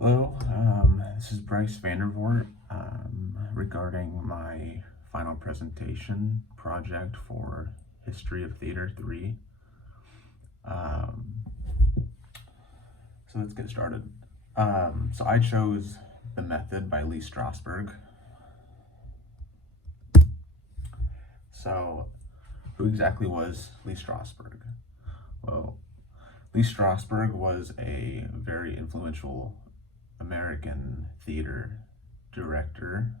Hello, this is Bryce Vandervoort regarding my final presentation project for History of Theater 3. Um, so let's get started. So I chose The Method by Lee Strasberg. So who exactly was Lee Strasberg? Well, Lee Strasberg was a very influential American theater director.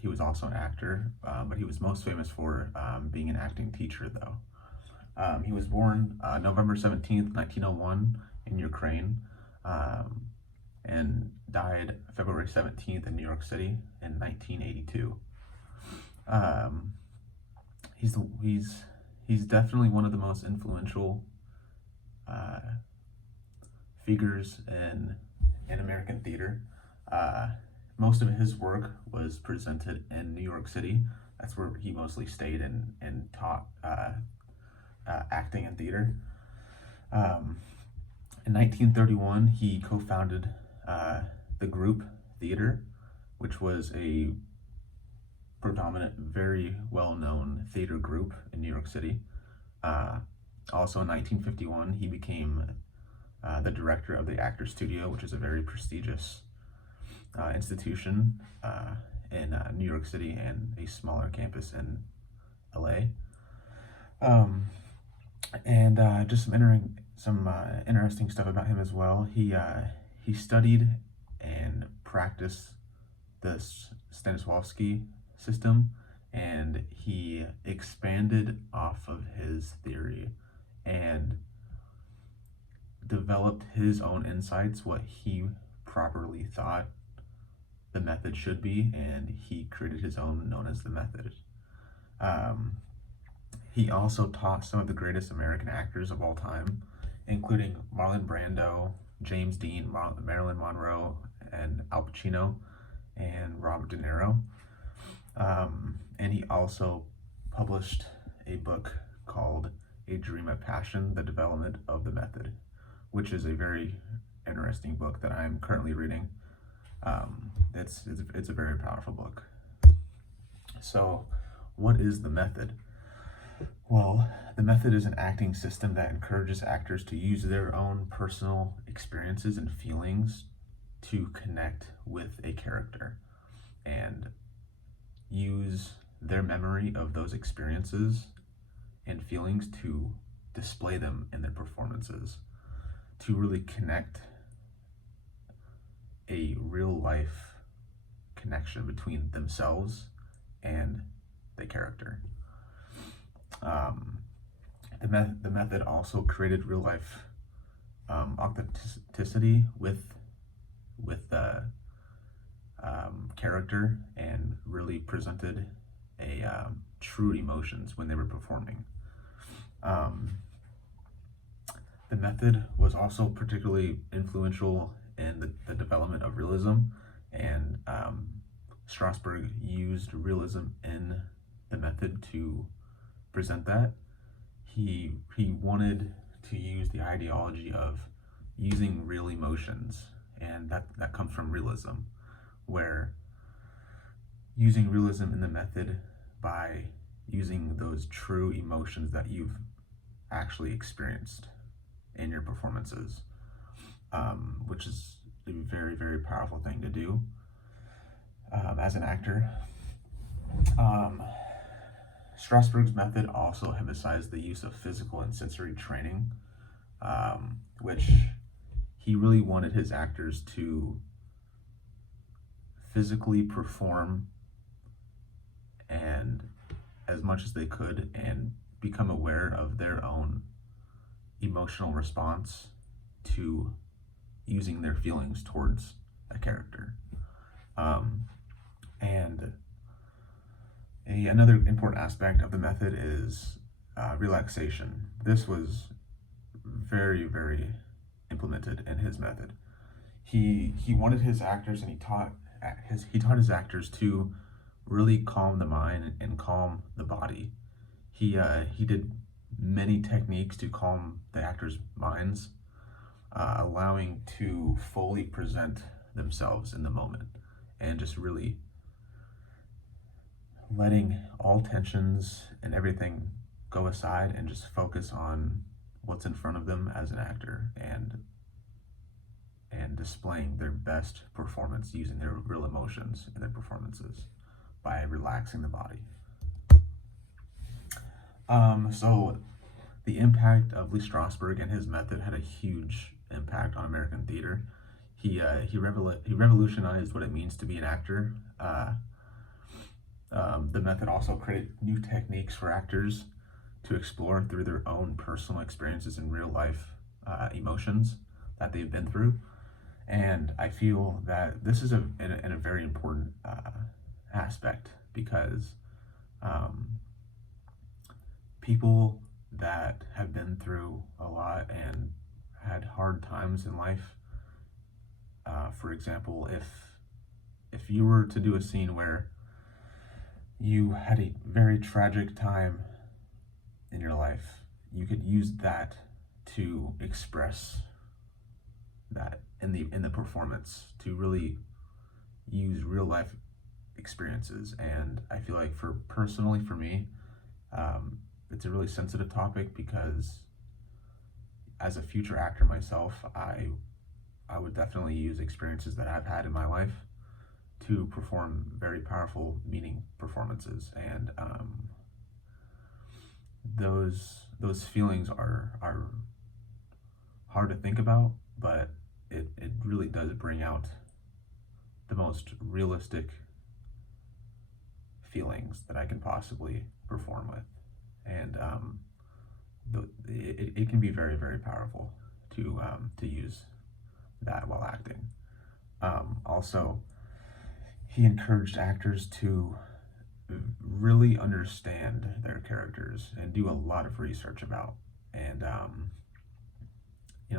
He was also an actor, but he was most famous for being an acting teacher, though. He was born November 17th, 1901, in Ukraine, um, and died February 17th in New York City in 1982. Um, he's, the, he's definitely one of the most influential uh, figures in American theater. Most of his work was presented in New York City. That's where he mostly stayed and taught acting and theater. In 1931, he co-founded the Group Theater, which was a predominant, very well-known theater group in New York City. Also in 1951, he became the director of the Actors Studio, which is a very prestigious institution in New York City and a smaller campus in LA. And just some interesting stuff about him as well. He studied and practiced the Stanislavski system, and he expanded off of his theory and developed his own insights, what he properly thought the method should be, and he created his own, known as the method. He also taught some of the greatest American actors of all time, including Marlon Brando, James Dean, Marilyn Monroe, and Al Pacino, and Robert De Niro. And he also published a book called A Dream of Passion, The Development of the Method, which is a very interesting book that I'm currently reading. It's a very powerful book. So, what is the method? Well, the method is an acting system that encourages actors to use their own personal experiences and feelings to connect with a character and use their memory of those experiences and feelings to display them in their performances, to really connect a real life connection between themselves and the character. The method also created real life authenticity with the character and really presented a true emotions when they were performing. The method was also particularly influential in the development of realism, and Strasberg used realism in the method to present that. He wanted to use the ideology of using real emotions, and that comes from realism, where using realism in the method by using those true emotions that you've actually experienced in your performances, which is a very, very powerful thing to do as an actor. Strasberg's method also emphasized the use of physical and sensory training, which he really wanted his actors to physically perform and as much as they could and become aware of their own emotional response to using their feelings towards a character. And another important aspect of the method is relaxation. This was very, very implemented in his method. He wanted his actors, and he taught his actors to really calm the mind and calm the body. He did many techniques to calm the actors' minds, allowing to fully present themselves in the moment, and just really letting all tensions and everything go aside and just focus on what's in front of them as an actor, and displaying their best performance using their real emotions in their performances by relaxing the body. So the impact of Lee Strasberg and his method had a huge impact on American theater. He revolutionized what it means to be an actor. The method also created new techniques for actors to explore through their own personal experiences and real life emotions that they've been through. And I feel that this is in a very important aspect, because people that have been through a lot and had hard times in life, for example, if you were to do a scene where you had a very tragic time in your life, you could use that to express that in the performance, to really use real life experiences. And I feel like for me, it's a really sensitive topic, because as a future actor myself, I would definitely use experiences that I've had in my life to perform very powerful, meaning performances. And those feelings are hard to think about, but it really does bring out the most realistic feelings that I can possibly perform with. And it can be very, very powerful to use that while acting. Also, he encouraged actors to really understand their characters and do a lot of research about. And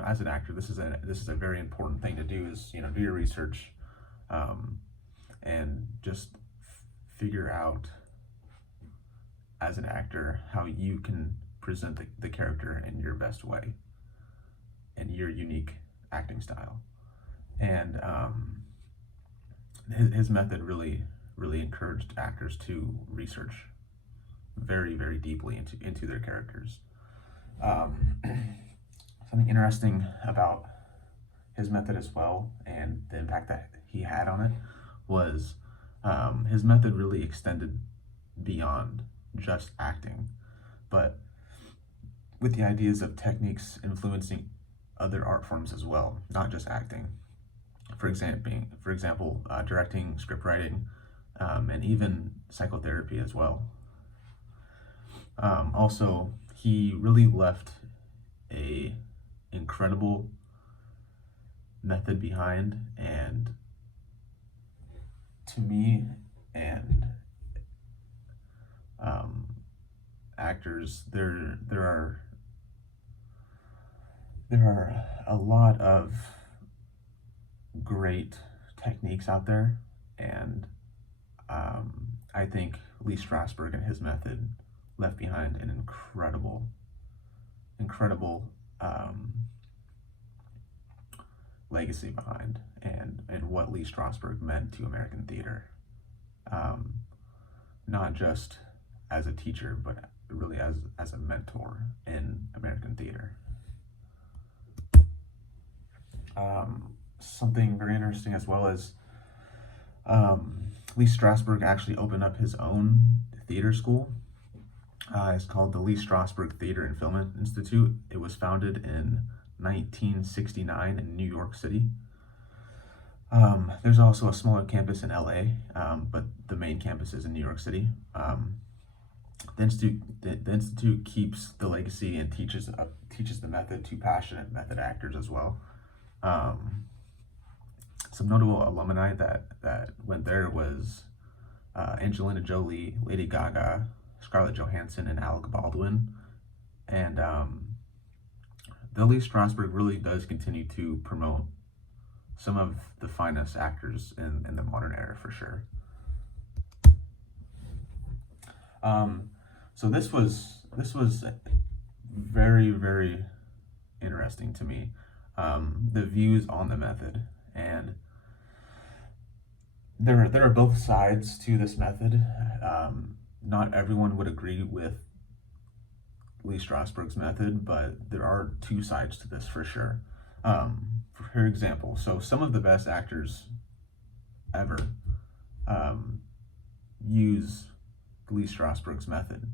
as an actor, this is a very important thing to do, is do your research, and just figure out as an actor how you can present the character in your best way, in your unique acting style. And his method really encouraged actors to research very, very deeply into their characters. Something interesting about his method as well, and the impact that he had on it, was his method really extended beyond just acting, but with the ideas of techniques influencing other art forms as well, not just acting. For example, directing, script writing, and even psychotherapy as well. Also, he really left a incredible method behind, and to me and actors, there are a lot of great techniques out there, and I think Lee Strasberg and his method left behind an incredible legacy behind, and what Lee Strasberg meant to American theater, not just as a teacher, but really as a mentor in American theater. Something very interesting as well is Lee Strasberg actually opened up his own theater school. It's called the Lee Strasberg Theater and Film Institute. It was founded in 1969 in New York City. There's also a smaller campus in LA, but the main campus is in New York City. The institute keeps the legacy and teaches the method to passionate method actors as well. Some notable alumni that went there was Angelina Jolie, Lady Gaga, Scarlett Johansson, and Alec Baldwin. And the Lee Strasberg really does continue to promote some of the finest actors in the modern era, for sure. So this was very, very interesting to me, the views on the method. And there are both sides to this method. Not everyone would agree with Lee Strasberg's method, but there are two sides to this for sure. For example, so some of the best actors ever um, use Lee Strasberg's method.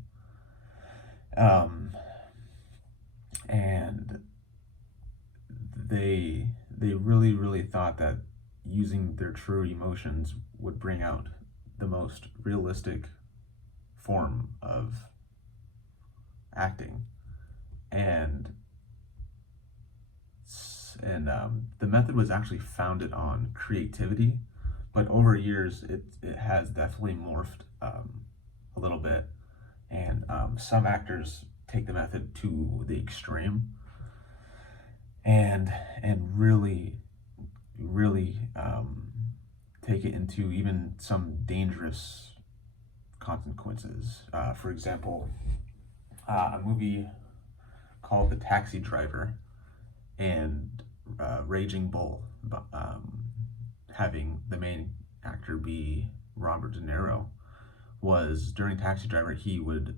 And they really thought that using their true emotions would bring out the most realistic form of acting. And the method was actually founded on creativity, but over years it has definitely morphed a little bit, and some actors take the method to the extreme and really take it into even some dangerous consequences. For example, a movie called The Taxi Driver and Raging Bull, having the main actor be Robert De Niro, was during Taxi Driver he would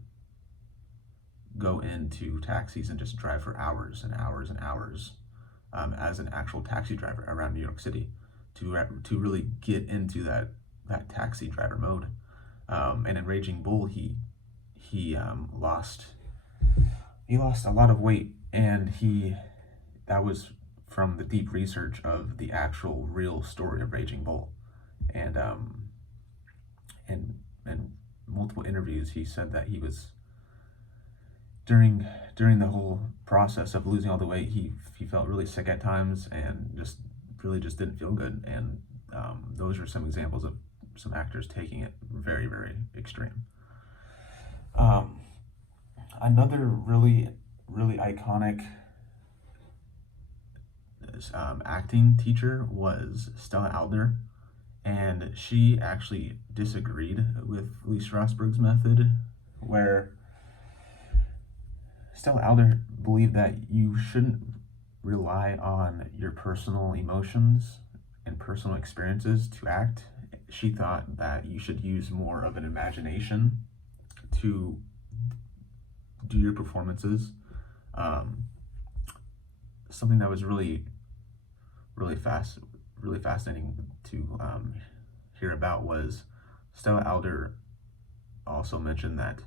go into taxis and just drive for hours and hours and hours as an actual taxi driver around New York City to really get into that taxi driver mode. And in Raging Bull, he lost a lot of weight, and that was from the deep research of the actual real story of Raging Bull, and in multiple interviews he said that he was during the whole process of losing all the weight, he felt really sick at times and just didn't feel good. And those are some examples of some actors taking it very extreme. Another really iconic acting teacher was Stella Adler, and she actually disagreed with Lee Strasberg's method, where Stella Adler believed that you shouldn't rely on your personal emotions and personal experiences to act. She thought that you should use more of an imagination to do your performances. Something that was really fascinating to hear about was Stella Adler also mentioned that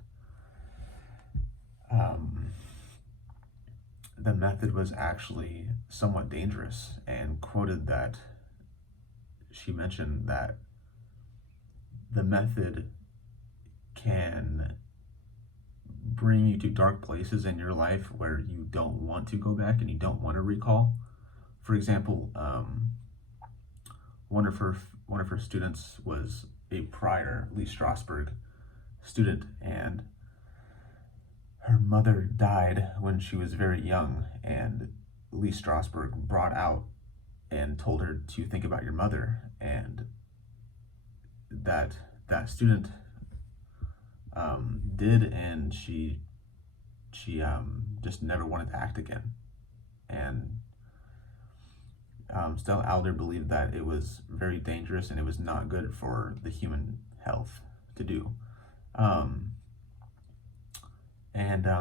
the method was actually somewhat dangerous, and quoted that she mentioned that the method can bring you to dark places in your life where you don't want to go back and you don't want to recall. For example, one of her students was a prior Lee Strasberg student, and her mother died when she was very young, and Lee Strasberg brought out and told her to think about your mother, and that student did, and she just never wanted to act again. And Stella Adler believed that it was very dangerous and it was not good for the human health to do.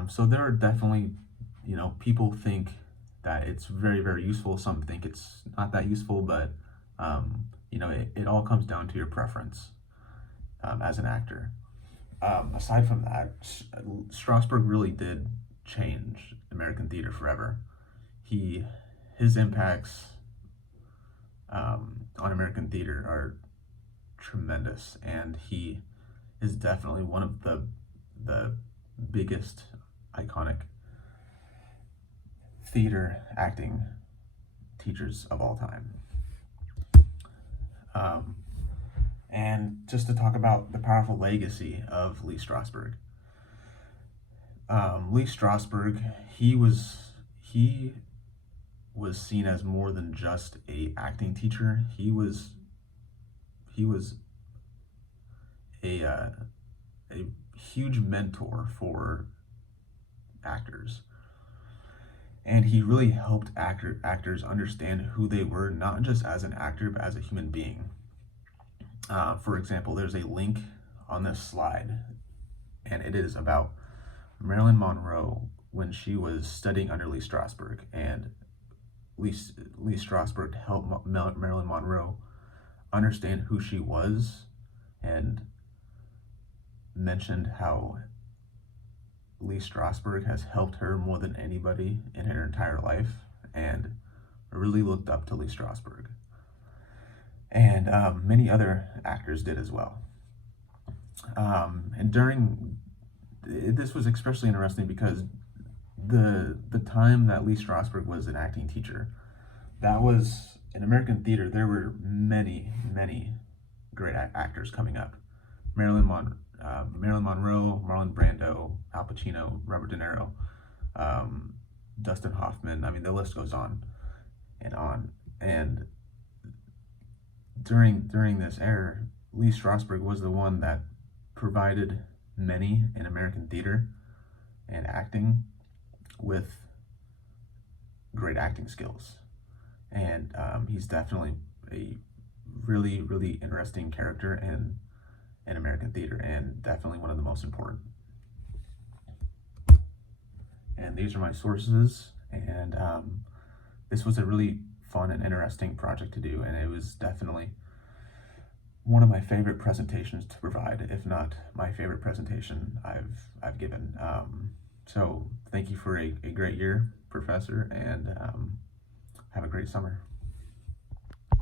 So there are definitely, people think that it's very useful. Some think it's not that useful, but it all comes down to your preference as an actor. Aside from that, Strasberg really did change American theater forever. His impacts on American theater are tremendous, and he is definitely one of the biggest iconic theater acting teachers of all time. And just to talk about the powerful legacy of Lee Strasberg. Lee Strasberg, he was seen as more than just a acting teacher. He was a huge mentor for actors, and he really helped actors understand who they were, not just as an actor but as a human being. For example, there's a link on this slide, and it is about Marilyn Monroe when she was studying under Lee Strasberg, and Lee Strasberg helped Marilyn Monroe understand who she was, and mentioned how Lee Strasberg has helped her more than anybody in her entire life, and really looked up to Lee Strasberg. And many other actors did as well. And during this was especially interesting because the time that Lee Strasberg was an acting teacher, that was in American theater. There were many great actors coming up. Marilyn Monroe, Marlon Brando, Al Pacino, Robert De Niro, Dustin Hoffman. I mean, the list goes on and on. And during this era, Lee Strasberg was the one that provided many in American theater and acting with great acting skills. And he's definitely a really interesting character in American theater, and definitely one of the most important. And these are my sources, and this was a really fun and interesting project to do, and it was definitely one of my favorite presentations to provide, if not my favorite presentation I've given. So thank you for a great year, Professor, and have a great summer.